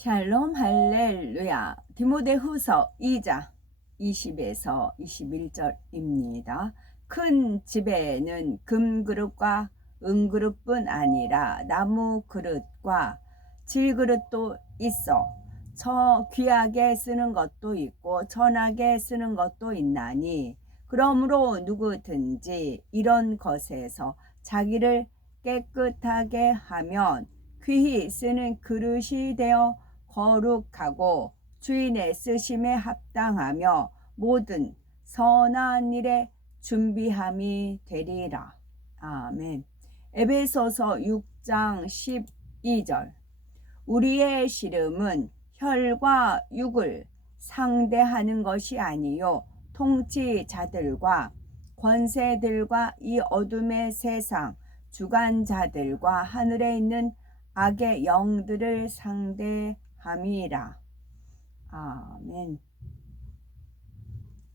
샬롬 할렐루야. 디모데후서 2장 20에서 21절입니다. 큰 집에는 금그릇과 은그릇뿐 아니라 나무 그릇과 질그릇도 있어 귀하게 쓰는 것도 있고 천하게 쓰는 것도 있나니, 그러므로 누구든지 이런 것에서 자기를 깨끗하게 하면 귀히 쓰는 그릇이 되어 거룩하고 주인의 쓰심에 합당하며 모든 선한 일에 준비함이 되리라. 아멘. 에베소서 6장 12절. 우리의 씨름은 혈과 육을 상대하는 것이 아니요 통치자들과 권세들과 이 어둠의 세상 주관자들과 하늘에 있는 악의 영들을 상대함이라. 아멘.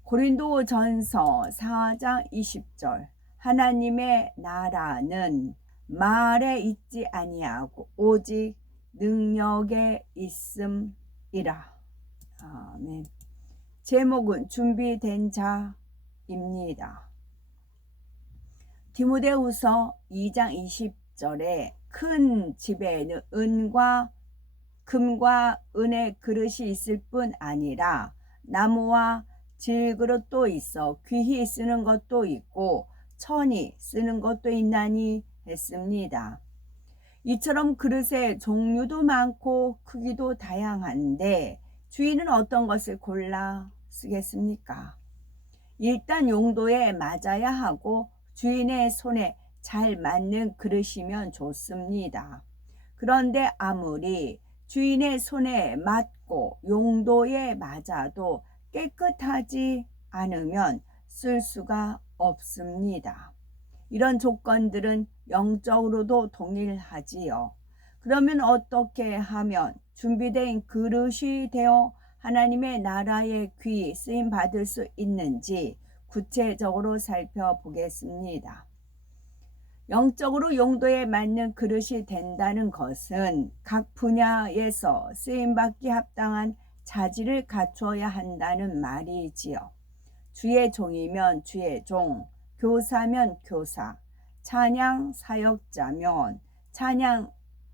고린도전서 4장 20절. 하나님의 나라는 말에 있지 아니하고 오직 능력에 있음이라. 아멘. 제목은 준비된 자입니다. 디모데후서 2장 20절에 큰 집에는 금과 은의 그릇이 있을 뿐 아니라 나무와 질그릇도 있어 귀히 쓰는 것도 있고 천히 쓰는 것도 있나니 했습니다. 이처럼 그릇의 종류도 많고 크기도 다양한데 주인은 어떤 것을 골라 쓰겠습니까? 일단 용도에 맞아야 하고 주인의 손에 잘 맞는 그릇이면 좋습니다. 그런데 아무리 주인의 손에 맞고 용도에 맞아도 깨끗하지 않으면 쓸 수가 없습니다. 이런 조건들은 영적으로도 동일하지요. 그러면 어떻게 하면 준비된 그릇이 되어 하나님의 나라의 귀 쓰임 받을 수 있는지 구체적으로 살펴보겠습니다. 영적으로 용도에 맞는 그릇이 된다는 것은 각 분야에서 쓰임받기 합당한 자질을 갖추어야 한다는 말이지요. 주의 종이면 주의 종, 교사면 교사, 찬양 사역자면 찬양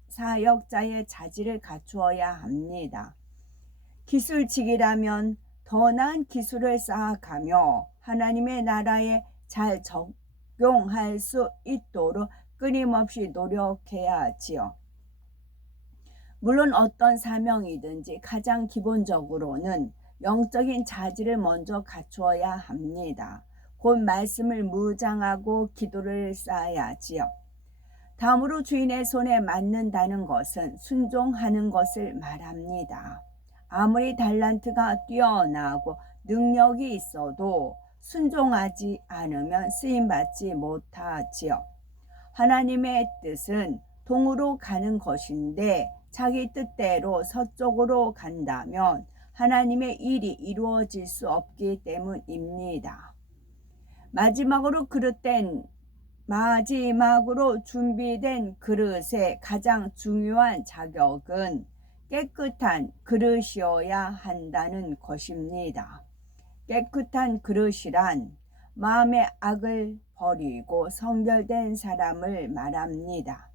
사역자의 자질을 갖추어야 합니다. 기술직이라면 더 나은 기술을 쌓아가며 하나님의 나라에 잘 적용할 수 있도록 끊임없이 노력해야 하지요. 물론 어떤 사명이든지 가장 기본적으로는 영적인 자질을 먼저 갖추어야 합니다. 곧 말씀을 무장하고 기도를 쌓아야지요. 다음으로 주인의 손에 맞는다는 것은 순종하는 것을 말합니다. 아무리 달란트가 뛰어나고 능력이 있어도 순종하지 않으면 쓰임받지 못하지요. 하나님의 뜻은 동으로 가는 것인데 자기 뜻대로 서쪽으로 간다면 하나님의 일이 이루어질 수 없기 때문입니다. 마지막으로 준비된 그릇의 가장 중요한 자격은 깨끗한 그릇이어야 한다는 것입니다. 깨끗한 그릇이란 마음의 악을 버리고 성결된 사람을 말합니다.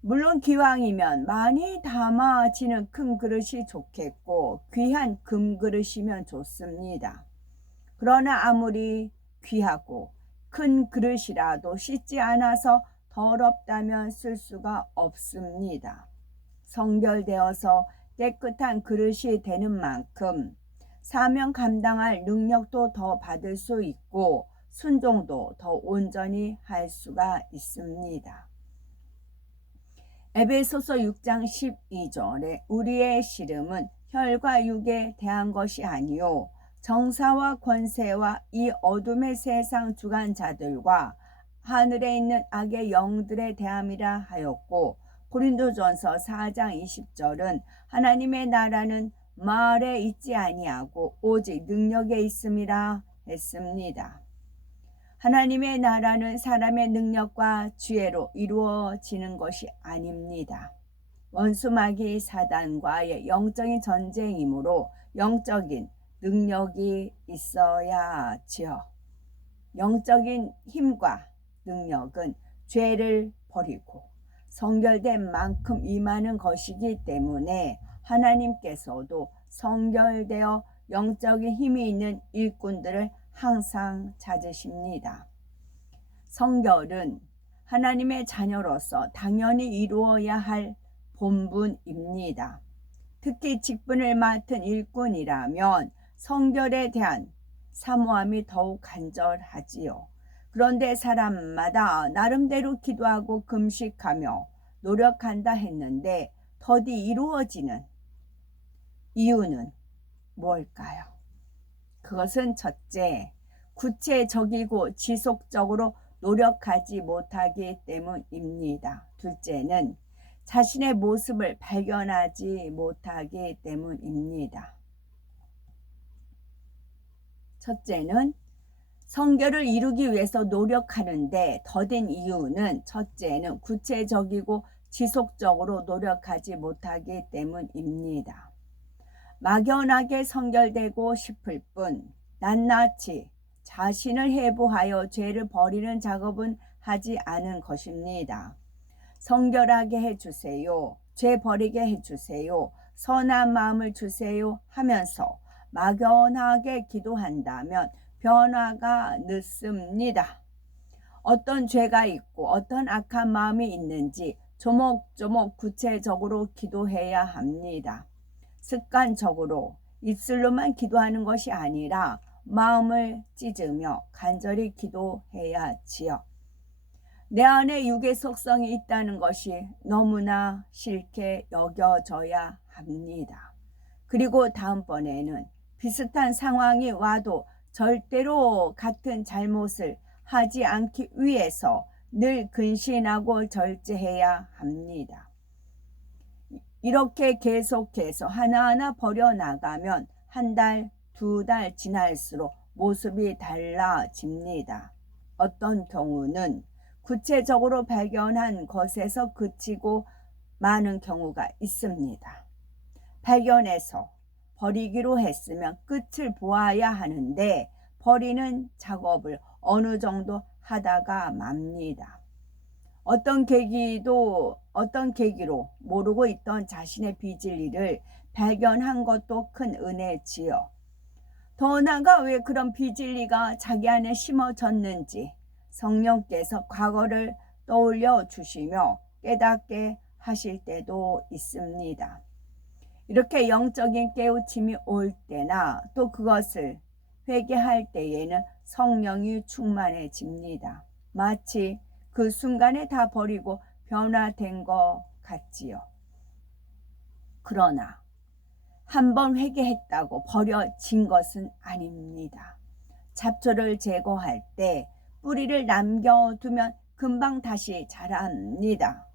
물론 기왕이면 많이 담아지는 큰 그릇이 좋겠고 귀한 금그릇이면 좋습니다. 그러나 아무리 귀하고 큰 그릇이라도 씻지 않아서 더럽다면 쓸 수가 없습니다. 성결되어서 깨끗한 그릇이 되는 만큼 사명 감당할 능력도 더 받을 수 있고 순종도 더 온전히 할 수가 있습니다. 에베소서 6장 12절에 우리의 씨름은 혈과 육에 대한 것이 아니요 정사와 권세와 이 어둠의 세상 주관자들과 하늘에 있는 악의 영들에 대함이라 하였고, 고린도전서 4장 20절은 하나님의 나라는 말에 있지 아니하고 오직 능력에 있음이라 했습니다. 하나님의 나라는 사람의 능력과 지혜로 이루어지는 것이 아닙니다. 원수마귀 사단과의 영적인 전쟁이므로 영적인 능력이 있어야 지요. 영적인 힘과 능력은 죄를 버리고 성결된 만큼 임하는 것이기 때문에 하나님께서도 성결되어 영적인 힘이 있는 일꾼들을 항상 찾으십니다. 성결은 하나님의 자녀로서 당연히 이루어야 할 본분입니다. 특히 직분을 맡은 일꾼이라면 성결에 대한 사모함이 더욱 간절하지요. 그런데 사람마다 나름대로 기도하고 금식하며 노력한다 했는데 더디 이루어지는 이유는 뭘까요? 그것은 첫째, 구체적이고 지속적으로 노력하지 못하기 때문입니다. 둘째는 자신의 모습을 발견하지 못하기 때문입니다. 첫째는 성결을 이루기 위해서 노력하는데 더딘 이유는 첫째는 구체적이고 지속적으로 노력하지 못하기 때문입니다. 막연하게 성결되고 싶을 뿐 낱낱이 자신을 해부하여 죄를 버리는 작업은 하지 않은 것입니다. 성결하게 해주세요. 죄 버리게 해주세요. 선한 마음을 주세요 하면서 막연하게 기도한다면 변화가 늦습니다. 어떤 죄가 있고 어떤 악한 마음이 있는지 조목조목 구체적으로 기도해야 합니다. 습관적으로 입술로만 기도하는 것이 아니라 마음을 찢으며 간절히 기도해야지요. 내 안에 육의 속성이 있다는 것이 너무나 싫게 여겨져야 합니다. 그리고 다음번에는 비슷한 상황이 와도 절대로 같은 잘못을 하지 않기 위해서 늘 근신하고 절제해야 합니다. 이렇게 계속해서 하나하나 버려나가면 한 달, 두 달 지날수록 모습이 달라집니다. 어떤 경우는 구체적으로 발견한 것에서 그치고 마는 경우가 있습니다. 발견해서 버리기로 했으면 끝을 보아야 하는데 버리는 작업을 어느 정도 하다가 맙니다. 어떤 계기로 모르고 있던 자신의 비질리를 발견한 것도 큰 은혜지요. 더 나아가 왜 그런 비질리가 자기 안에 심어졌는지 성령께서 과거를 떠올려 주시며 깨닫게 하실 때도 있습니다. 이렇게 영적인 깨우침이 올 때나 또 그것을 회개할 때에는 성령이 충만해집니다. 마치 그 순간에 다 버리고 변화된 것 같지요. 그러나 한번 회개했다고 버려진 것은 아닙니다. 잡초를 제거할 때 뿌리를 남겨두면 금방 다시 자랍니다.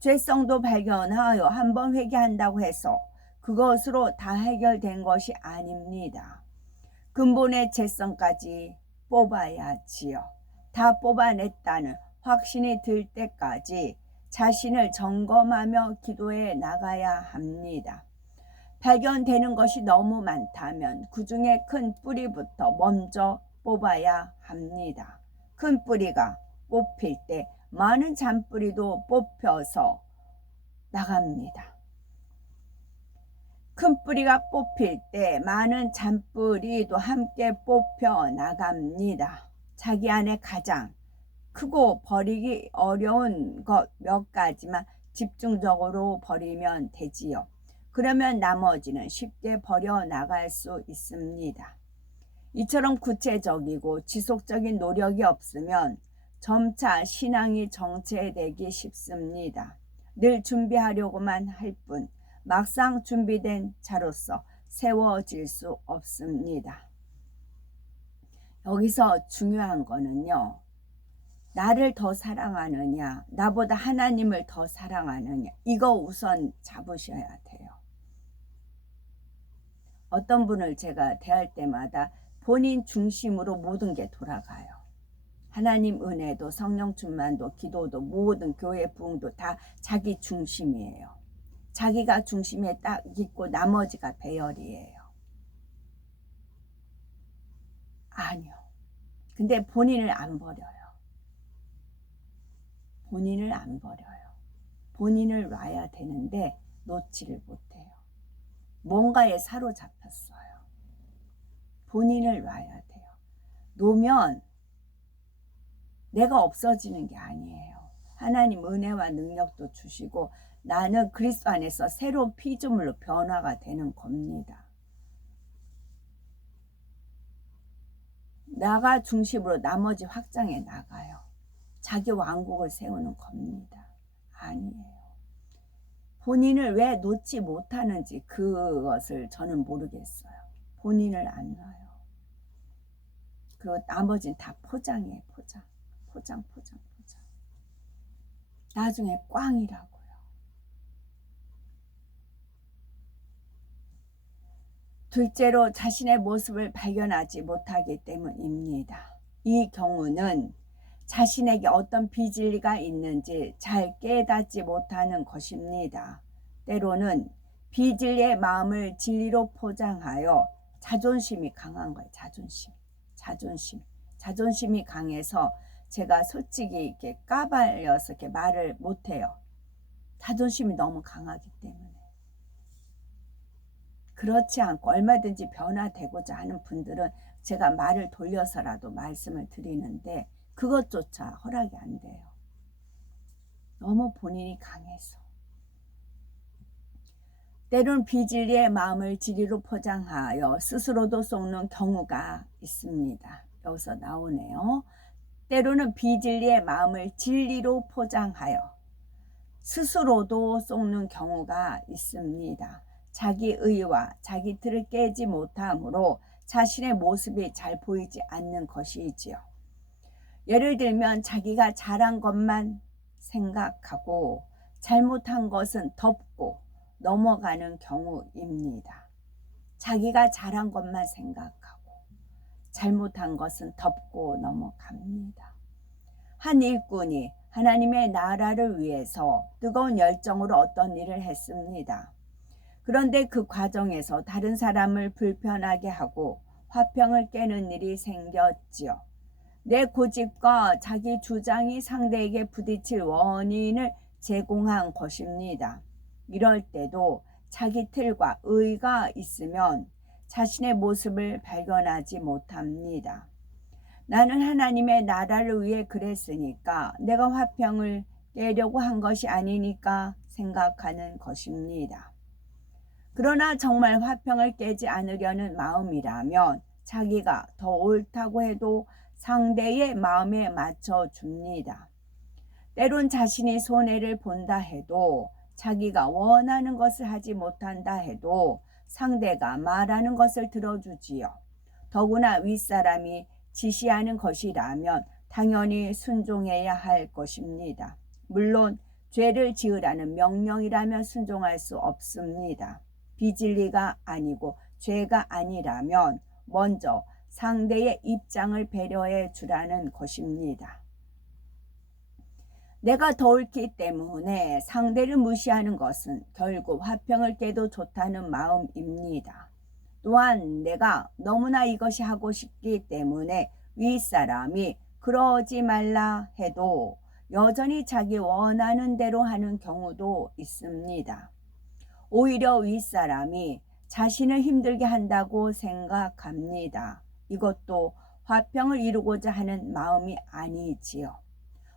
죄성도 발견하여 한번 회개한다고 해서 그것으로 다 해결된 것이 아닙니다. 근본의 죄성까지 뽑아야지요. 다 뽑아냈다는 확신이 들 때까지 자신을 점검하며 기도해 나가야 합니다. 발견되는 것이 너무 많다면 그 중에 큰 뿌리부터 먼저 뽑아야 합니다. 큰 뿌리가 뽑힐 때 많은 잔뿌리도 뽑혀서 나갑니다. 큰 뿌리가 뽑힐 때 많은 잔뿌리도 함께 뽑혀 나갑니다. 자기 안에 가장 크고 버리기 어려운 것 몇 가지만 집중적으로 버리면 되지요. 그러면 나머지는 쉽게 버려 나갈 수 있습니다. 이처럼 구체적이고 지속적인 노력이 없으면 점차 신앙이 정체되기 쉽습니다. 늘 준비하려고만 할 뿐 막상 준비된 자로서 세워질 수 없습니다. 여기서 중요한 거는요. 나를 더 사랑하느냐, 나보다 하나님을 더 사랑하느냐, 이거 우선 잡으셔야 돼요. 어떤 분을 제가 대할 때마다 본인 중심으로 모든 게 돌아가요. 하나님 은혜도 성령 충만도 기도도 모든 교회 부흥도 다 자기 중심이에요. 자기가 중심에 딱 있고 나머지가 배열이에요. 아니요. 근데 본인을 안 버려요. 본인을 안 버려요. 본인을 놔야 되는데 놓지를 못해요. 뭔가에 사로잡혔어요. 본인을 놔야 돼요. 놓으면 내가 없어지는 게 아니에요. 하나님 은혜와 능력도 주시고 나는 그리스도 안에서 새로운 피조물로 변화가 되는 겁니다. 나가 중심으로 나머지 확장해 나가요. 자기 왕국을 세우는 겁니다. 아니에요. 본인을 왜 놓지 못하는지 그것을 저는 모르겠어요. 본인을 안 놔요. 그리고 나머지는 다 포장이에요. 포장. 나중에 꽝이라고요. 둘째로 자신의 모습을 발견하지 못하기 때문입니다. 이 경우는 자신에게 어떤 비진리가 있는지 잘 깨닫지 못하는 것입니다. 때로는 비진리의 마음을 진리로 포장하여 자존심이 강한 거예요. 자존심이 강해서 제가 솔직히 이렇게 까발려서 이렇게 말을 못해요. 자존심이 너무 강하기 때문에. 그렇지 않고 얼마든지 변화되고자 하는 분들은 제가 말을 돌려서라도 말씀을 드리는데 그것조차 허락이 안 돼요. 너무 본인이 강해서. 때론 비진리의 마음을 진리로 포장하여 스스로도 속는 경우가 있습니다. 여기서 나오네요. 때로는 비진리의 마음을 진리로 포장하여 스스로도 속는 경우가 있습니다. 자기 의와 자기 틀을 깨지 못함으로 자신의 모습이 잘 보이지 않는 것이지요. 예를 들면 자기가 잘한 것만 생각하고 잘못한 것은 덮고 넘어가는 경우입니다. 자기가 잘한 것만 생각하고 잘못한 것은 덮고 넘어갑니다. 한 일꾼이 하나님의 나라를 위해서 뜨거운 열정으로 어떤 일을 했습니다. 그런데 그 과정에서 다른 사람을 불편하게 하고 화평을 깨는 일이 생겼지요. 내 고집과 자기 주장이 상대에게 부딪힐 원인을 제공한 것입니다. 이럴 때도 자기 틀과 의가 있으면 자신의 모습을 발견하지 못합니다. 나는 하나님의 나라를 위해 그랬으니까 내가 화평을 깨려고 한 것이 아니니까 생각하는 것입니다. 그러나 정말 화평을 깨지 않으려는 마음이라면 자기가 더 옳다고 해도 상대의 마음에 맞춰줍니다. 때론 자신이 손해를 본다 해도 자기가 원하는 것을 하지 못한다 해도 상대가 말하는 것을 들어주지요. 더구나 윗사람이 지시하는 것이라면 당연히 순종해야 할 것입니다. 물론 죄를 지으라는 명령이라면 순종할 수 없습니다. 비진리가 아니고 죄가 아니라면 먼저 상대의 입장을 배려해 주라는 것입니다. 내가 더 옳기 때문에 상대를 무시하는 것은 결국 화평을 깨도 좋다는 마음입니다. 또한 내가 너무나 이것이 하고 싶기 때문에 윗사람이 그러지 말라 해도 여전히 자기 원하는 대로 하는 경우도 있습니다. 오히려 윗사람이 자신을 힘들게 한다고 생각합니다. 이것도 화평을 이루고자 하는 마음이 아니지요.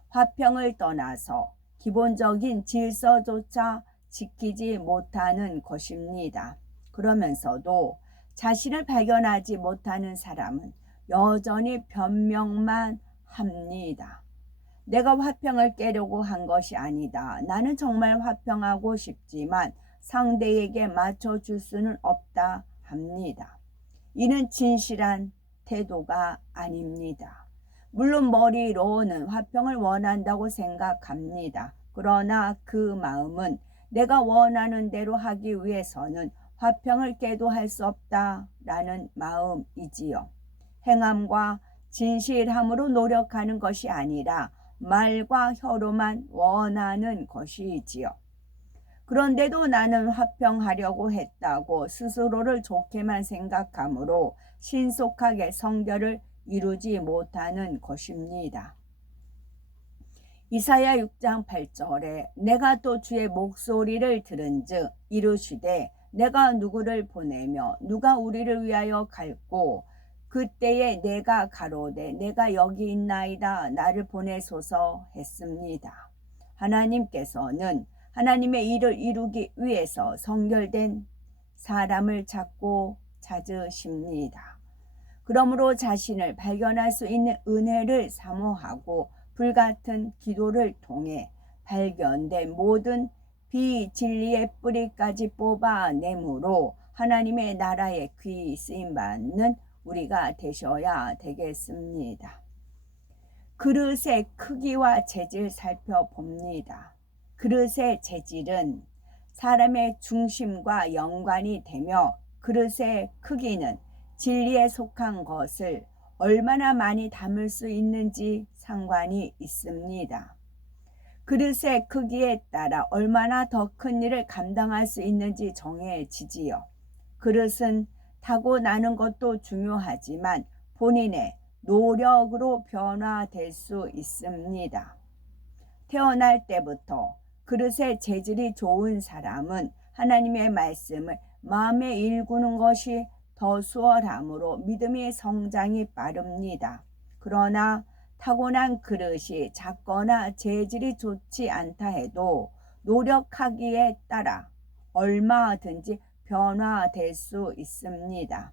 화평을 떠나서 기본적인 질서조차 지키지 못하는 것입니다. 그러면서도 자신을 발견하지 못하는 사람은 여전히 변명만 합니다. 내가 화평을 깨려고 한 것이 아니다. 나는 정말 화평하고 싶지만 상대에게 맞춰줄 수는 없다 합니다. 이는 진실한 태도가 아닙니다. 물론 머리로는 화평을 원한다고 생각합니다. 그러나 그 마음은 내가 원하는 대로 하기 위해서는 화평을 깨도 할 수 없다라는 마음이지요. 행함과 진실함으로 노력하는 것이 아니라 말과 혀로만 원하는 것이지요. 그런데도 나는 화평하려고 했다고 스스로를 좋게만 생각하므로 신속하게 성결을 이루지 못하는 것입니다. 이사야 6장 8절에 내가 또 주의 목소리를 들은즉 이르시되 내가 누구를 보내며 누가 우리를 위하여 갈고 그때에 내가 가로되 내가 여기 있나이다 나를 보내소서 했습니다. 하나님께서는 하나님의 일을 이루기 위해서 성결된 사람을 찾으십니다. 그러므로 자신을 발견할 수 있는 은혜를 사모하고 불같은 기도를 통해 발견된 모든 비진리의 뿌리까지 뽑아내므로 하나님의 나라의 귀 쓰임받는 우리가 되셔야 되겠습니다. 그릇의 크기와 재질 살펴봅니다. 그릇의 재질은 사람의 중심과 연관이 되며 그릇의 크기는 진리에 속한 것을 얼마나 많이 담을 수 있는지 상관이 있습니다. 그릇의 크기에 따라 얼마나 더 큰 일을 감당할 수 있는지 정해지지요. 그릇은 타고나는 것도 중요하지만 본인의 노력으로 변화될 수 있습니다. 태어날 때부터 그릇의 재질이 좋은 사람은 하나님의 말씀을 마음에 일구는 것이 더 수월하므로 믿음의 성장이 빠릅니다. 그러나 타고난 그릇이 작거나 재질이 좋지 않다 해도 노력하기에 따라 얼마든지 변화될 수 있습니다.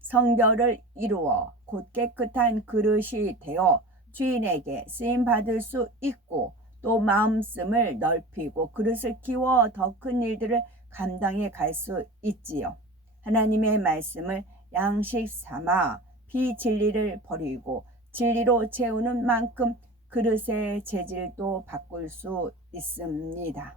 성결을 이루어 곧 깨끗한 그릇이 되어 주인에게 쓰임받을 수 있고 또 마음씀을 넓히고 그릇을 키워 더 큰 일들을 감당해 갈 수 있지요. 하나님의 말씀을 양식 삼아 비진리를 버리고 진리로 채우는 만큼 그릇의 재질도 바꿀 수 있습니다.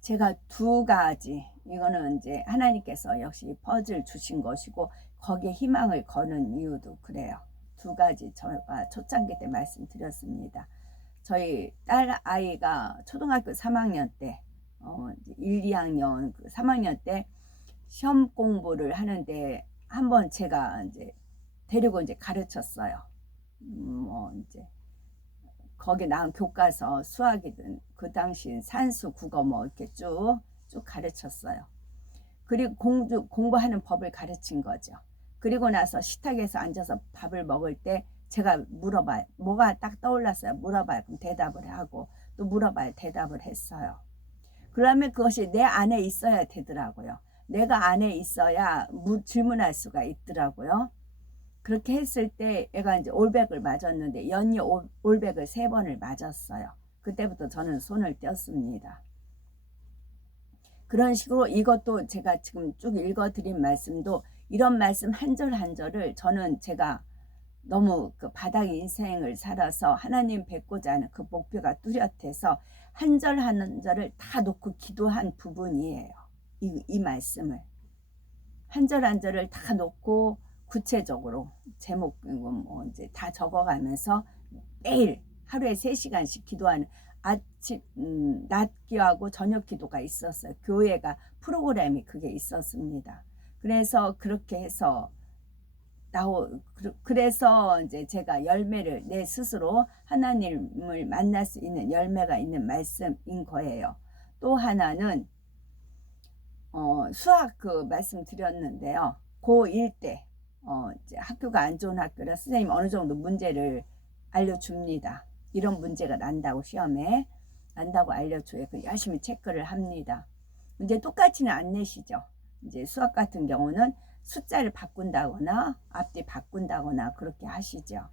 제가 두 가지, 이거는 이제 하나님께서 역시 퍼즐 주신 것이고 거기에 희망을 거는 이유도 그래요. 두 가지 제가 초창기 때 말씀드렸습니다. 저희 딸 아이가 초등학교 3학년 때 1, 2학년 3학년 때 시험 공부를 하는데 한번 제가 이제 데리고 이제 가르쳤어요. 이제 거기 나온 교과서 수학이든 그 당시 산수 국어 뭐 이렇게 쭉 가르쳤어요. 그리고 공부하는 법을 가르친 거죠. 그리고 나서 식탁에서 앉아서 밥을 먹을 때 제가 물어봐요. 뭐가 딱 떠올랐어요. 물어봐요. 그럼 대답을 하고 또 물어봐요. 대답을 했어요. 그러면 그것이 내 안에 있어야 되더라고요. 내가 안에 있어야 질문할 수가 있더라고요. 그렇게 했을 때 애가 이제 올백을 맞았는데 연이 올백을 3번을 맞았어요. 그때부터 저는 손을 떼었습니다. 그런 식으로 이것도 제가 지금 쭉 읽어드린 말씀도 이런 말씀 한 절 한 절을 저는 제가 너무 그 바닥 인생을 살아서 하나님 뵙고자 하는 그 목표가 뚜렷해서 한 절 한 절을 다 놓고 기도한 부분이에요. 이 말씀을 한 절 한 절을 다 놓고 구체적으로 제목 뭐 이제 다 적어가면서 매일 하루에 3시간씩 기도하는 아침 낮 기도하고 저녁 기도가 있었어요. 교회가 프로그램이 그게 있었습니다. 그래서 그렇게 해서 그래서 이제 제가 열매를 내 스스로 하나님을 만날 수 있는 열매가 있는 말씀인 거예요. 또 하나는 수학 그 말씀 드렸는데요. 고1 때 이제 학교가 안 좋은 학교라 선생님 어느 정도 문제를 알려줍니다. 이런 문제가 난다고 시험에 난다고 알려줘요. 열심히 체크를 합니다. 이제 똑같이는 안 내시죠. 이제 수학 같은 경우는 숫자를 바꾼다거나 앞뒤 바꾼다거나 그렇게 하시죠.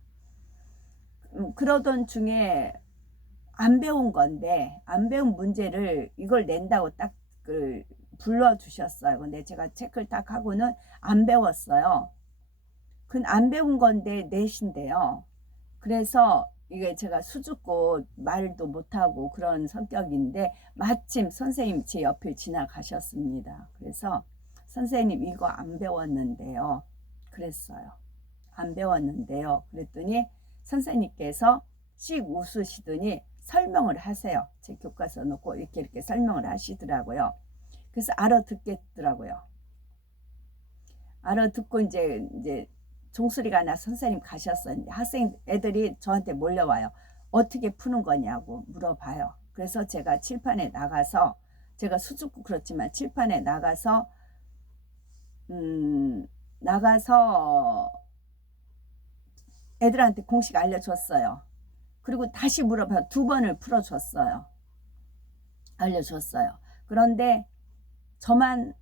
그러던 중에 안 배운 건데 안 배운 문제를 이걸 낸다고 딱 불러주셨어요. 근데 제가 체크를 딱 하고는 안 배웠어요. 그건 안 배운 건데 넷인데요. 그래서 이게 제가 수줍고 말도 못하고 그런 성격인데 마침 선생님 제 옆을 지나가셨습니다. 그래서 선생님 이거 안 배웠는데요. 그랬어요. 안 배웠는데요. 그랬더니 선생님께서 씩 웃으시더니 설명을 하세요. 제 교과서 놓고 이렇게 설명을 하시더라고요. 그래서 알아듣겠더라고요. 알아듣고 이제 종소리가 나 선생님 가셨어요. 학생 애들이 저한테 몰려와요. 어떻게 푸는 거냐고 물어봐요. 그래서 제가 칠판에 나가서, 제가 수줍고 그렇지만 칠판에 나가서 애들한테 공식 알려줬어요. 그리고 다시 물어봐 2번을 풀어줬어요. 알려줬어요. 그런데 저만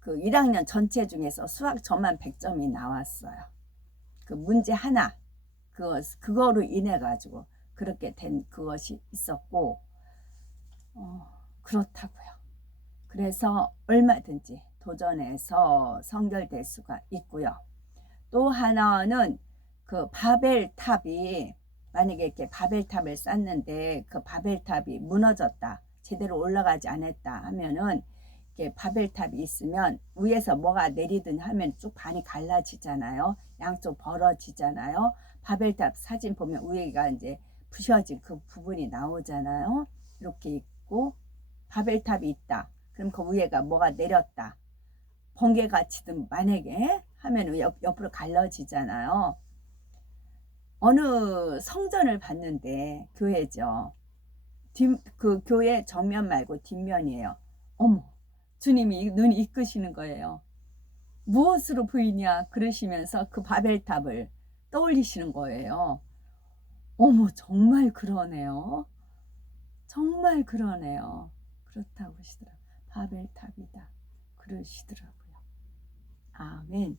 그 1학년 전체 중에서 수학 저만 100점이 나왔어요. 그 문제 하나 그거로 인해 가지고 그렇게 된 그것이 있었고, 그렇다고요. 그래서 얼마든지 도전해서 성결될 수가 있고요. 또 하나는 그 바벨탑이, 만약에 이렇게 바벨탑을 쌓는데 그 바벨탑이 무너졌다, 제대로 올라가지 않았다 하면은, 이렇게 바벨탑이 있으면 위에서 뭐가 내리든 하면 쭉 반이 갈라지잖아요. 양쪽 벌어지잖아요. 바벨탑 사진 보면 위에가 이제 부셔진 그 부분이 나오잖아요. 이렇게 있고 바벨탑이 있다. 그럼 그 위에가 뭐가 내렸다, 번개가 치든 만약에 하면 옆으로 갈라지잖아요. 어느 성전을 봤는데, 교회죠. 그 교회 정면 말고 뒷면이에요. 어머, 주님이 눈이 이끄시는 거예요. 무엇으로 보이냐 그러시면서 그 바벨탑을 떠올리시는 거예요. 어머, 정말 그러네요. 정말 그러네요. 그렇다고 하시더라고요. 바벨탑이다 그러시더라고요. 아멘.